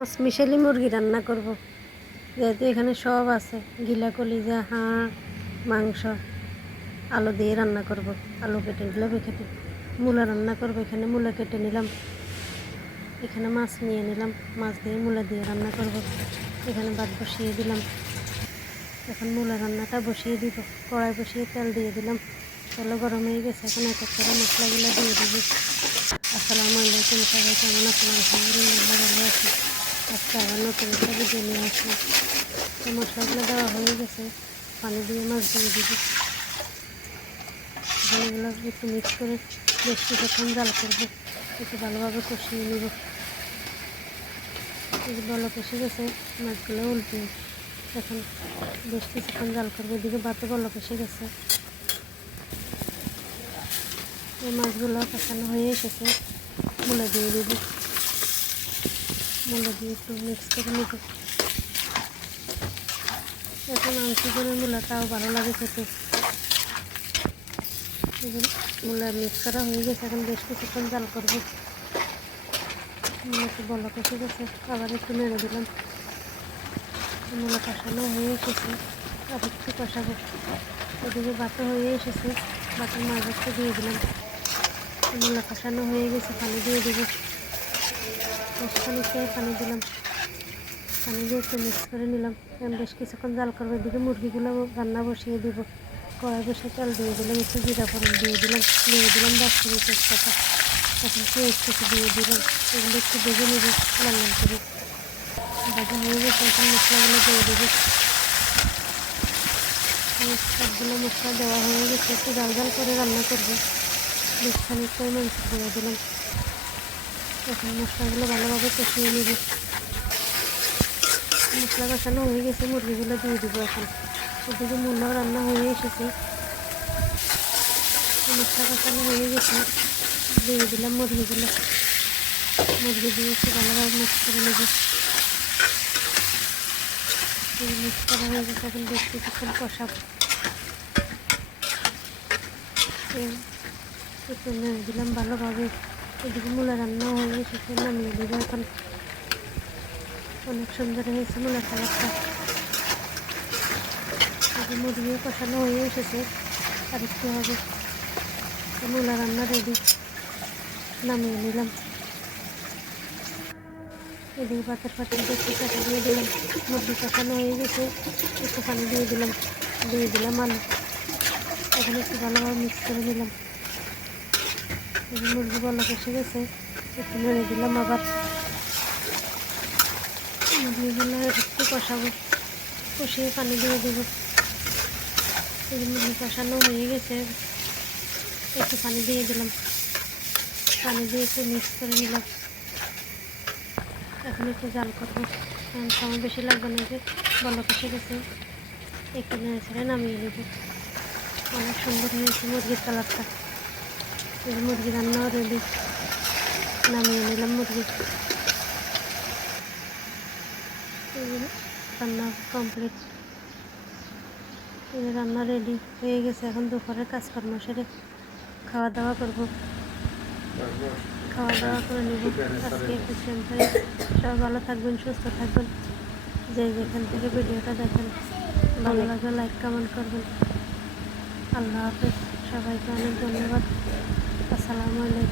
মিশালি মুরগি রান্না করব, যেহেতু এখানে সব আছে। গিলা, কলিজা, হাড়, মাংস, আলু দিয়ে রান্না করব। আলু কেটে নিলাম, কেটে মূলা রান্না করব। এখানে মূলা কেটে নিলাম, এখানে মাছ নিয়ে নিলাম, মাছ দিয়ে মূলা দিয়ে রান্না করব। এখানে ভাত বসিয়ে দিলাম, এখন মূলা রান্নাটা বসিয়ে দিব। কড়াই বসিয়ে তেল দিয়ে দিলাম, তেল গরম হয়ে গেছে। এখন এক এক করে মশলাগুলো দিয়ে দিব। আসসালামু আলাইকুম, সবাই কেমন আছেন? আলহামদুলিল্লাহ ভালো আছি। আজকে আবার নতুন একটা ভিডিও নিয়ে আসি। তো মশলাগুলো দেওয়া হয়ে গেছে, পানি দিয়ে মাছ দিয়ে দিব। এগুলো একটু মিক্স করে বেশ কিছুক্ষণ জাল করবো, একটু ভালোভাবে কষিয়ে নেব। ভালো কষে গেছে, মাছগুলো উল্টে এখন বেশ কিছুক্ষণ জাল করবো। এদিকে ভাতও ভালো কষে গেছে, এই মাছগুলো কষানো হয়ে এসেছে। মূলা দিয়ে দিব, মূলা দিয়ে একটু মিক্স করে নেব। এখন আংশিকরের মূলাটাও ভালো লাগে খেতে। মূলা মিক্স করা হয়ে গেছে, এখন বেশ কিছুক্ষণ জাল করবো। মূলাটা ভালো কষে গেছে, আবার একটু নেড়ে দিলাম। মূলা কষানো হয়ে এসেছে, আর একটু কষাবো। ওদিকে ভাতও হয়ে এসেছে, ভাতের মাছ একটু দিয়ে দিলাম। মূলা কষানো হয়ে গেছে, পানি দিয়ে দেবো। বেশ খানিকটা পানি দিলাম, পানি দিয়ে একটু মিক্স করে নিলাম। এখন বেশ কিছুক্ষণ জাল করবো। এদিকে মুরগিগুলো রান্না বসিয়ে দিব। কড়াই বসে তেল দিয়ে দিলাম, একটু জিরা ফোড়ন দিয়ে দিলাম, দারচিনি, তেজপাতা। এখন পেঁয়াজ কিছু দিয়ে দিলাম, এগুলো একটু ভেজে নেব লাল লাল করে। ভাজা হয়ে গেছে, এখন মশলাগুলো দিয়ে দেবো। সবগুলো মশলা দেওয়া হয়ে গেছে, একটু জাল জাল করে রান্না করবো। বেশ খানিকটা মাংস দিয়ে দিলাম। এখন মশলাগুলো ভালোভাবে কষিয়ে নেব। মশলা কষানো হয়ে গেছে, মুরগিগুলো দিয়ে দেবো এখন। এদিকে মূলাও রান্না হয়ে এসেছে, মশলা কষানো হয়ে গেছে, দিয়ে দিলাম মুরগিগুলো। মুরগি দিয়ে একটু ভালোভাবে মিক্স করে নেব। মিক্স করা হয়ে গেছে, এখন বেশ কিছুক্ষণ কষাবো। একটু নেড়ে দিলাম ভালোভাবে। এদিকে মূলা রান্নাও হয়ে এসেছে, নামিয়ে দেবো এখন। অনেক সুন্দর হয়েছে মূলা কালারটা। মুরগিও কষানো হয়ে এসেছে, আর একটু হবে। মূলা রান্না রেডি, নামিয়ে নিলাম। এদিকে পাতের পাতিল একটু কাটা দিয়ে দিলাম। মুরগি কষানো হয়ে গেছে, একটু পানি দিয়ে দিলাম আলু। এখানে একটু ভালোভাবে মিক্স করে নিলাম। মুরগি ভালো কষে গেছে, একটু নেড়ে দিলাম আবার। মুরগিগুলো একটু কষাবো, কষিয়ে পানি দিয়ে দেবো। মুরগি কষানো হয়ে গেছে, একটু পানি দিয়ে দিলাম, পানি দিয়ে একটু মিক্স করে নিলাম। এখন একটু জাল করবো, কারণ সময় বেশি লাগবে না, যে ভালো কষে গেছে। একটু নেড়ে ছেড়ে নামিয়ে নেব। অনেক সুন্দর হয়েছে মুরগির কালারটা। এই মুরগি রান্নাও রেডি, নামিয়ে নিলাম মুরগি। রান্না কমপ্লিট, রান্না রেডি হয়ে গেছে। এখন দুপুরের কাজকর্ম সেরে খাওয়া দাওয়া করবো, খাওয়া দাওয়া করে নেব। আজকে পর্যন্ত, সবাই ভালো থাকবেন, সুস্থ থাকবেন। যে যেখান থেকে ভিডিওটা দেখেন, ভালো লাগলে লাইক কমেন্ট করবেন। আল্লাহ হাফেজ, সবাইকে অনেক ধন্যবাদ। আসসালামু আলাইকুম।